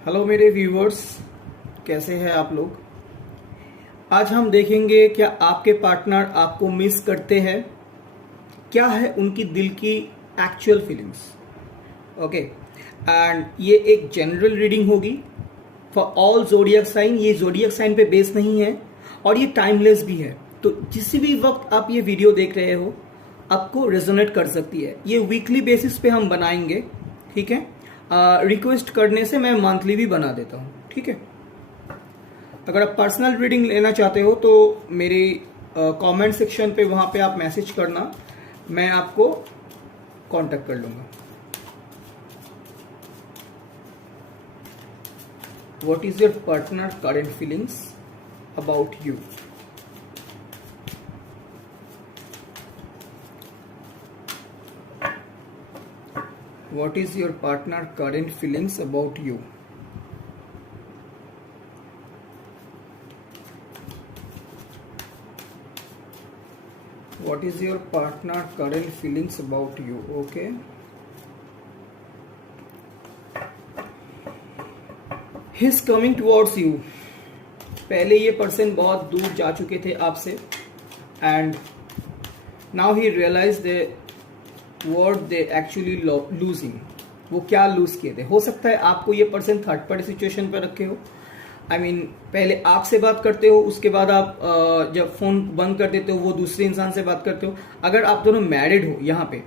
Hello मेरे viewers, कैसे हैं आप लोग। आज हम देखेंगे क्या आपके पार्टनर आपको मिस करते हैं, क्या है उनकी दिल की एक्चुअल फीलिंग्स। ओके, एंड ये एक जनरल रीडिंग होगी फॉर ऑल जोडियक साइन। ये जोडियक साइन पे बेस नहीं है और ये टाइमलेस भी है, तो जिस भी वक्त आप ये वीडियो देख रहे हो आपको रेजोनेट कर सकती है। ये वीकली बेसिस पे हम बनाएंगे, ठीक है। रिक्वेस्ट करने से मैं मंथली भी बना देता हूँ, ठीक है। अगर आप पर्सनल रीडिंग लेना चाहते हो तो मेरे कमेंट सेक्शन पे वहाँ पे आप मैसेज करना, मैं आपको कांटेक्ट कर लूँगा। What is your partner current feelings about you? What is your partner current feelings about you? What is your partner current feelings about you? Okay. He is coming towards you. पहले ये person बहुत दूर जा चुके थे आपसे and now he realise they were they actually losing. वो क्या लूज किए थे। हो सकता है आपको ये पर्सन थर्ड पार्टी सिचुएशन पर रखे हो। आई मीन पहले आपसे बात करते हो, उसके बाद आप जब फोन बंद कर देते हो वो दूसरे इंसान से बात करते हो। अगर आप दोनों मैरिड हो यहाँ पे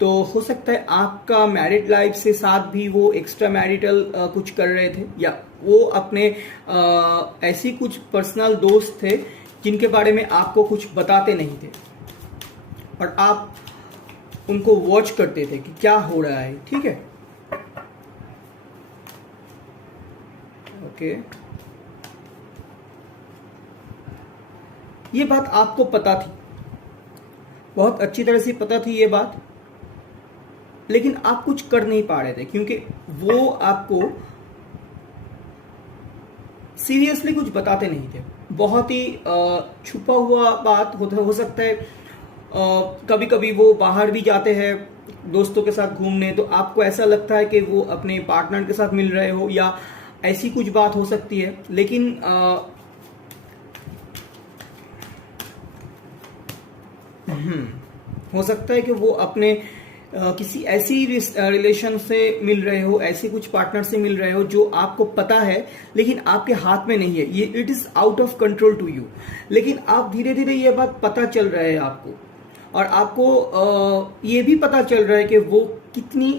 तो हो सकता है आपका मैरिड लाइफ से साथ भी वो एक्स्ट्रा मैरिटल कुछ कर रहे थे, या वो अपने ऐसी कुछ पर्सनल दोस्त थे जिनके बारे में आपको कुछ बताते नहीं थे और आप उनको वॉच करते थे कि क्या हो रहा है, ठीक है। ओके, ये बात आपको पता थी, बहुत अच्छी तरह से पता थी ये बात, लेकिन आप कुछ कर नहीं पा रहे थे क्योंकि वो आपको सीरियसली कुछ बताते नहीं थे। बहुत ही छुपा हुआ बात हो सकता है। कभी कभी वो बाहर भी जाते हैं दोस्तों के साथ घूमने, तो आपको ऐसा लगता है कि वो अपने पार्टनर के साथ मिल रहे हो या ऐसी कुछ बात हो सकती है, लेकिन हो सकता है कि वो अपने किसी ऐसी रिलेशन से मिल रहे हो, ऐसे कुछ पार्टनर से मिल रहे हो जो आपको पता है लेकिन आपके हाथ में नहीं है। ये it is out of control to you, लेकिन आप धीरे धीरे ये बात पता चल रहा है आपको, और आपको ये भी पता चल रहा है कि वो कितनी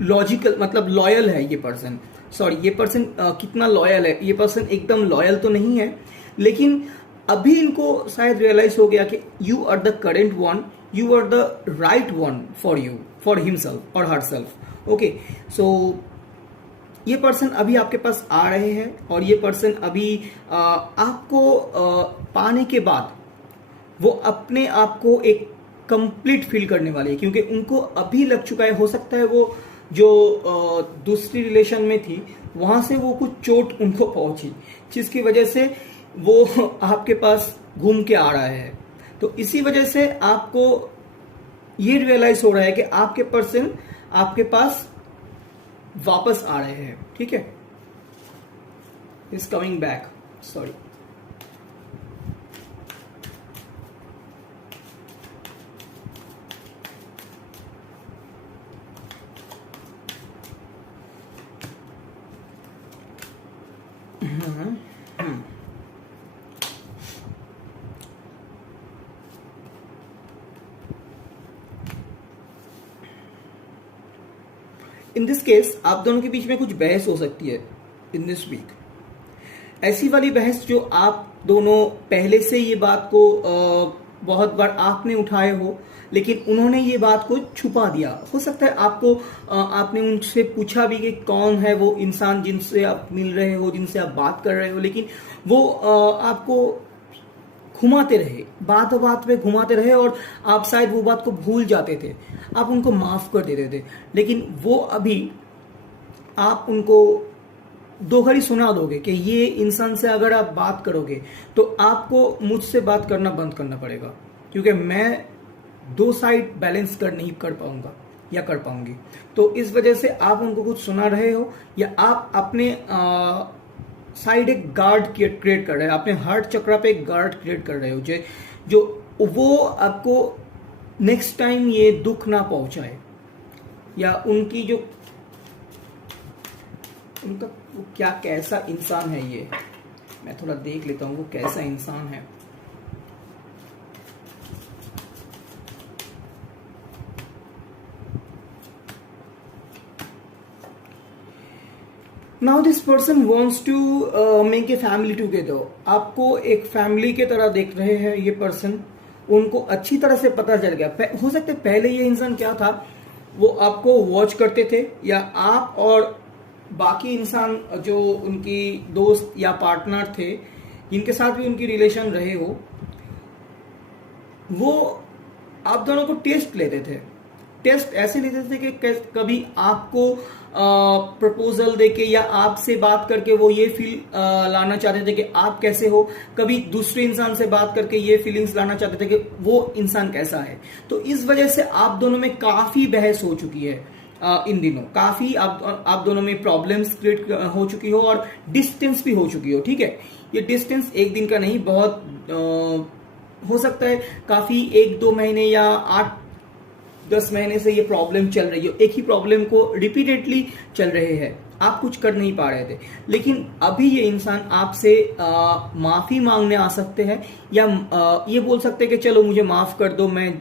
लॉजिकल मतलब लॉयल है ये पर्सन। सॉरी, ये पर्सन कितना लॉयल है। ये पर्सन एकदम लॉयल तो नहीं है, लेकिन अभी इनको शायद रियलाइज हो गया कि you are the current one, you are the right one for you, for himself और हरसेल्फ। ओके, सो ये पर्सन अभी आपके पास आ रहे हैं और ये पर्सन अभी आपको पाने के बाद वो अपने आप को एक कंप्लीट फील करने वाले हैं, क्योंकि उनको अभी लग चुका है। हो सकता है वो जो दूसरी रिलेशन में थी वहां से वो कुछ चोट उनको पहुंची, जिसकी वजह से वो आपके पास घूम के आ रहा है। तो इसी वजह से आपको ये रियलाइज हो रहा है कि आपके पर्सन आपके पास वापस आ रहे हैं, ठीक है। Is coming back, sorry. In this case आप दोनों के बीच में कुछ बहस हो सकती है इन दिस वीक। ऐसी वाली बहस जो आप दोनों पहले से ये बात को बहुत बार आपने उठाए हो, लेकिन उन्होंने ये बात को छुपा दिया। हो सकता है आपको आपने उनसे पूछा भी कि कौन है वो इंसान जिनसे आप मिल रहे हो, जिनसे आप बात कर रहे हो, लेकिन वो आपको घुमाते रहे, बात बात पे घुमाते रहे और आप शायद वो बात को भूल जाते थे, आप उनको माफ कर देते थे। लेकिन वो अभी आप उनको दो घड़ी सुना दोगे कि ये इंसान से अगर आप बात करोगे तो आपको मुझसे बात करना बंद करना पड़ेगा, क्योंकि मैं दो साइड बैलेंस कर नहीं कर पाऊंगा। या कर पाऊंगी। तो इस वजह से आप उनको कुछ सुना रहे हो या आप अपने साइड एक गार्ड क्रिएट कर रहे हो, अपने हार्ट चक्र पे एक गार्ड क्रिएट कर रहे हो जो वो आपको नेक्स्ट टाइम ये दुख ना पहुंचाए, या उनकी जो उनका वो क्या कैसा इंसान है, ये मैं थोड़ा देख लेता हूँ वो कैसा इंसान है। Now this person wants to make a family together. आपको एक फैमिली के तरह देख रहे हैं ये पर्सन। उनको अच्छी तरह से पता चल गया, हो सकता है पहले ये इंसान क्या था, वो आपको वॉच करते थे, या आप और बाकी इंसान जो उनकी दोस्त या पार्टनर थे जिनके साथ भी उनकी रिलेशन रहे हो, वो आप दोनों को टेस्ट लेते थे। टेस्ट ऐसे लेते थे कि कभी आपको प्रपोजल देके या आपसे बात करके वो ये फील लाना चाहते थे कि आप कैसे हो, कभी दूसरे इंसान से बात करके ये फीलिंग्स लाना चाहते थे कि वो इंसान कैसा है। तो इस वजह से आप दोनों में काफी बहस हो चुकी है इन दिनों, काफी आप दोनों में प्रॉब्लम्स क्रिएट हो चुकी हो और डिस्टेंस भी हो चुकी हो। ठीक है, ये डिस्टेंस एक दिन का नहीं, बहुत हो सकता है काफी 1-2 महीने या 8-10 महीने से ये प्रॉब्लम चल रही हो, एक ही प्रॉब्लम को रिपीटेडली चल रहे हैं, आप कुछ कर नहीं पा रहे थे। लेकिन अभी ये इंसान आपसे माफी मांगने आ सकते हैं, या ये बोल सकते हैं कि चलो मुझे माफ कर दो, मैं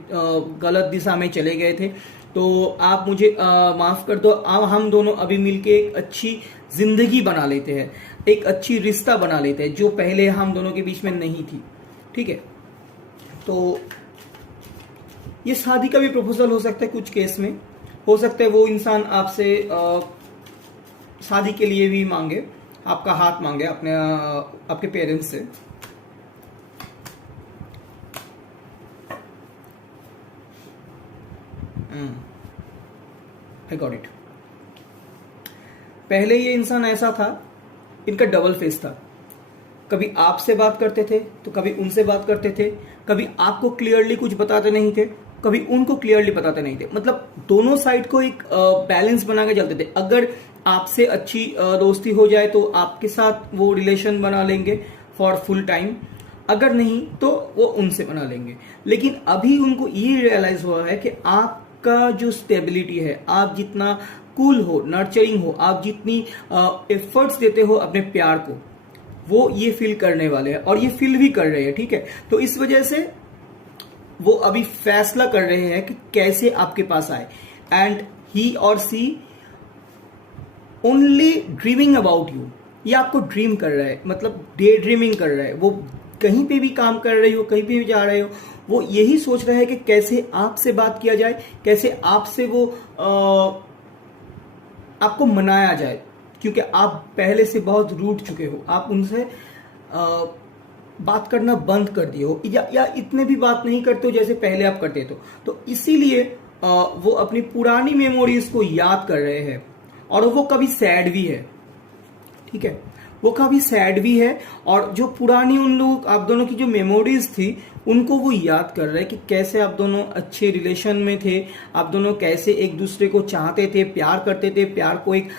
गलत दिशा में चले गए थे, तो आप मुझे माफ कर दो, हम दोनों अभी मिलके एक अच्छी जिंदगी बना लेते हैं, एक अच्छी रिश्ता बना लेते हैं जो पहले हम दोनों के बीच में नहीं थी। ठीक है, तो ये शादी का भी प्रपोजल हो सकता है, कुछ केस में हो सकता है वो इंसान आपसे शादी के लिए भी मांगे, आपका हाथ मांगे अपने आपके पेरेंट्स से। I got it. पहले ये इंसान ऐसा था, इनका डबल फेस था, कभी आपसे बात करते थे तो कभी उनसे बात करते थे, कभी आपको क्लियरली कुछ बताते नहीं थे, कभी उनको क्लियरली बताते नहीं थे। मतलब दोनों साइड को एक बैलेंस बना के चलते थे। अगर आपसे अच्छी दोस्ती हो जाए तो आपके साथ वो रिलेशन बना लेंगे फॉर फुल टाइम, अगर नहीं तो वो उनसे बना लेंगे। लेकिन अभी उनको ये रियलाइज हुआ है कि आपका जो स्टेबिलिटी है, आप जितना कूल हो, नर्चरिंग हो, आप जितनी एफर्ट्स देते हो अपने प्यार को, वो ये फील करने वाले हैं और ये फील भी कर रहे हैं। ठीक है, तो इस वजह से वो अभी फैसला कर रहे हैं कि कैसे आपके पास आए, एंड ही और सी ओनली ड्रीमिंग अबाउट यू। ये आपको ड्रीम कर रहा है, मतलब डे ड्रीमिंग कर रहा है। वो कहीं पे भी काम कर रही हो, कहीं पे भी जा रहे हो, वो यही सोच रहा है कि कैसे आपसे बात किया जाए, कैसे आपसे वो आपको मनाया जाए, क्योंकि आप पहले से बहुत रूठ चुके हो, आप उनसे बात करना बंद कर दिए हो, या इतने भी बात नहीं करते हो जैसे पहले आप करते थे। तो इसीलिए वो अपनी पुरानी मेमोरीज को याद कर रहे हैं, और वो कभी सैड भी है। ठीक है, वो काफी सैड भी है, और जो पुरानी उन लोग आप दोनों की जो मेमोरीज थी उनको वो याद कर रहे हैं कि कैसे आप दोनों अच्छे रिलेशन में थे, आप दोनों कैसे एक दूसरे को चाहते थे, प्यार करते थे, प्यार को एक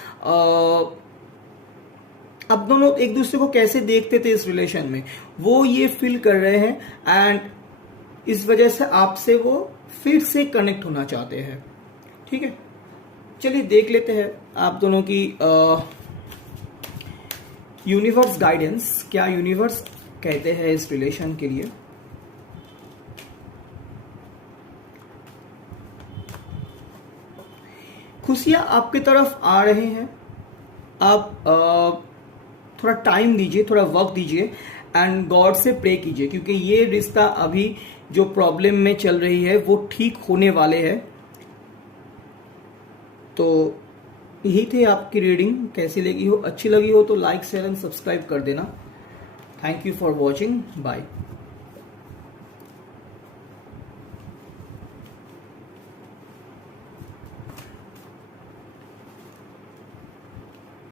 आप दोनों एक दूसरे को कैसे देखते थे इस रिलेशन में, वो ये फील कर रहे हैं, एंड इस वजह से आपसे वो फिर से कनेक्ट होना चाहते हैं। ठीक है, चलिए देख लेते हैं आप दोनों की यूनिवर्स गाइडेंस, क्या यूनिवर्स कहते हैं इस रिलेशन के लिए। खुशियां आपकी तरफ आ रहे हैं, आप थोड़ा टाइम दीजिए, थोड़ा वक्त दीजिए, एंड गॉड से प्रे कीजिए, क्योंकि ये रिश्ता अभी जो प्रॉब्लम में चल रही है वो ठीक होने वाले हैं। तो यही थे आपकी रीडिंग। कैसी लगी हो, अच्छी लगी हो तो लाइक शेयर एंड सब्सक्राइब कर देना। Thank you for watching, bye.